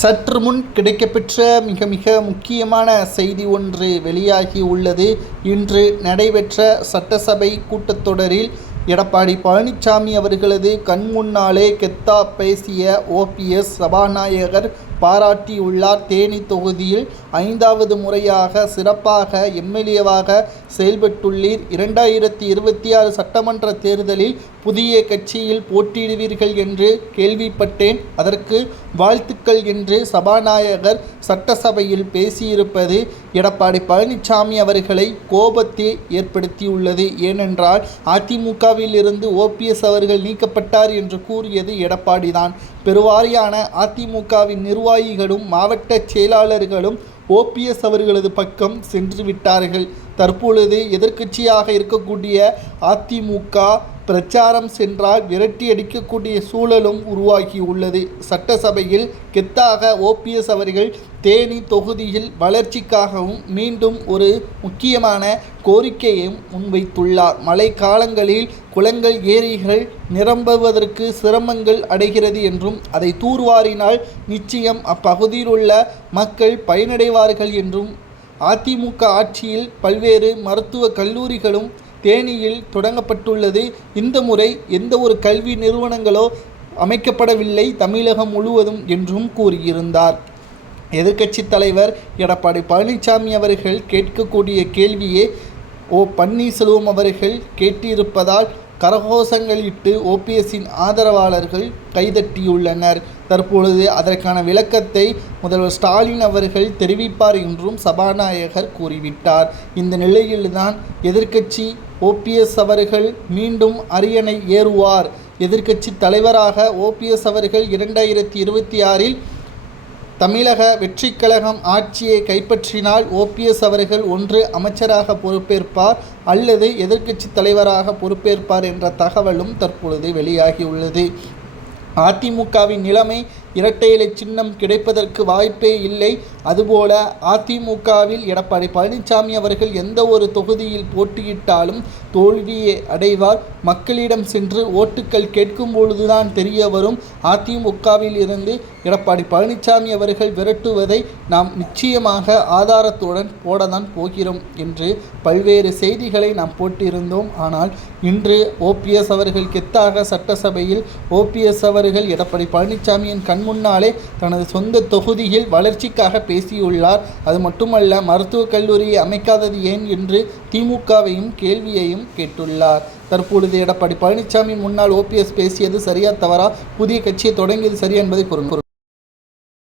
சற்று முன் கிடைக்கப்பெற்ற மிக மிக முக்கியமான செய்தி ஒன்று வெளியாகி உள்ளது. இன்று நடைபெற்ற சட்டசபை கூட்டத்தொடரில் எடப்பாடி பழனிசாமி அவர்களது கண்முன்னாலே கெத்தா பேசிய ஓபிஎஸ் சபாநாயகர் பாராட்டியுள்ளார் தேனி தொகுதியில் ஐந்தாவது முறையாக சிறப்பாக எம்எல்ஏவாக செயல்பட்டுள்ளீர். இரண்டாயிரத்தி இருபத்தி ஆறு சட்டமன்ற தேர்தலில் புதிய கட்சியில் போட்டியிடுவீர்கள் என்று கேள்விப்பட்டேன். அதற்கு வாழ்த்துக்கள் என்று சபாநாயகர் சட்டசபையில் பேசியிருப்பது எடப்பாடி பழனிசாமி அவர்களை கோபத்தை ஏற்படுத்தியுள்ளது. ஏனென்றால் அதிமுகவில் இருந்து ஓபிஎஸ் அவர்கள் நீக்கப்பட்டார் என்று கூறியது எடப்பாடிதான். பெருவாரியான அதிமுகவின் நிர்வாகிகளும் மாவட்ட செயலாளர்களும் ஓபிஎஸ் அவர்களது பக்கம் சென்று விட்டார்கள். தற்பொழுது எதிர்க்கட்சியாக இருக்கக்கூடிய அதிமுக பிரச்சாரம் சென்றால் விரட்டி அடிக்கக்கூடிய சூழலும் உருவாகியுள்ளது. சட்டசபையில் கெத்தாக ஓபிஎஸ் அவர்கள் தேனி தொகுதியில் வளர்ச்சிக்காகவும் மீண்டும் ஒரு முக்கியமான கோரிக்கையையும் முன்வைத்துள்ளார். மழை காலங்களில் குளங்கள் ஏரிகள் நிரம்புவதற்கு சிரமங்கள் அடைகிறது என்றும் அதை தூர்வாரினால் நிச்சயம் அப்பகுதியில் உள்ள மக்கள் பயனடைவார்கள் என்றும் அதிமுக ஆட்சியில் பல்வேறு மருத்துவ கல்லூரிகளும் தேனியில் தொடங்கப்பட்டுள்ளது. இந்த முறை எந்த ஒரு கல்வி நிறுவனங்களோ அமைக்கப்படவில்லை தமிழகம் முழுவதும் என்றும் கூறியிருந்தார். எதிர்க்கட்சி தலைவர் எடப்பாடி பழனிசாமி அவர்கள் கேட்கக்கூடிய கேள்வியே ஓ பன்னீர்செல்வம் அவர்கள் கேட்டிருப்பதால் கரகோசங்களிட்டு ஓபிஎஸ்ஸின் ஆதரவாளர்கள் கைதட்டியுள்ளனர். தற்பொழுது அதற்கான விளக்கத்தை முதல்வர் ஸ்டாலின் அவர்கள் தெரிவிப்பார் என்றும் சபாநாயகர் கூறிவிட்டார். இந்த நிலையில்தான் எதிர்க்கட்சி ஓபிஎஸ் அவர்கள் மீண்டும் அரியணை ஏறுவார். எதிர்க்கட்சி தலைவராக ஓபிஎஸ் அவர்கள் இரண்டாயிரத்தி இருபத்தி ஆறில் தமிழக வெற்றிக் கழகம் ஆட்சியை கைப்பற்றினால் ஓபிஎஸ் அவர்கள் ஒன்று அமைச்சராக பொறுப்பேற்பார் அல்லது எதிர்க்கட்சி தலைவராக பொறுப்பேற்பார் என்ற தகவலும் தற்பொழுது வெளியாகியுள்ளது. அதிமுகவின் நிலைமை இரட்டை இலை சின்னம் கிடைப்பதற்கு வாய்ப்பே இல்லை. அதுபோல அதிமுகவில் எடப்பாடி பழனிசாமி அவர்கள் எந்த ஒரு தொகுதியில் போட்டியிட்டாலும் தோல்வியை அடைவார். மக்களிடம் சென்று ஓட்டுக்கள் கேட்கும் பொழுதுதான் தெரிய வரும். அதிமுகவில் இருந்து எடப்பாடி பழனிசாமி அவர்கள் விரட்டுவதை நாம் நிச்சயமாக ஆதாரத்துடன் போடத்தான் போகிறோம் என்று பல்வேறு செய்திகளை நாம் போட்டிருந்தோம். ஆனால் இன்று ஓபிஎஸ் அவர்கள் கெத்தாக சட்டசபையில் ஓபிஎஸ் அவர்கள் எடப்பாடி பழனிசாமியின் கண் முன்னாலே தனது சொந்த தொகுதியில் வளர்ச்சிக்காக பேசியுள்ளார். அது மட்டுமல்ல மருத்துவக் கல்லூரியை அமைக்காதது ஏன் என்று திமுகவையும் கேள்வியையும் கேட்டுள்ளார். தற்பொழுது எடப்பாடி பழனிசாமி முன்னாள் ஓபிஎஸ் பேசியது சரியா தவறா? புதிய கட்சியை தொடங்கியது சரியா என்பதை கூறுங்கள்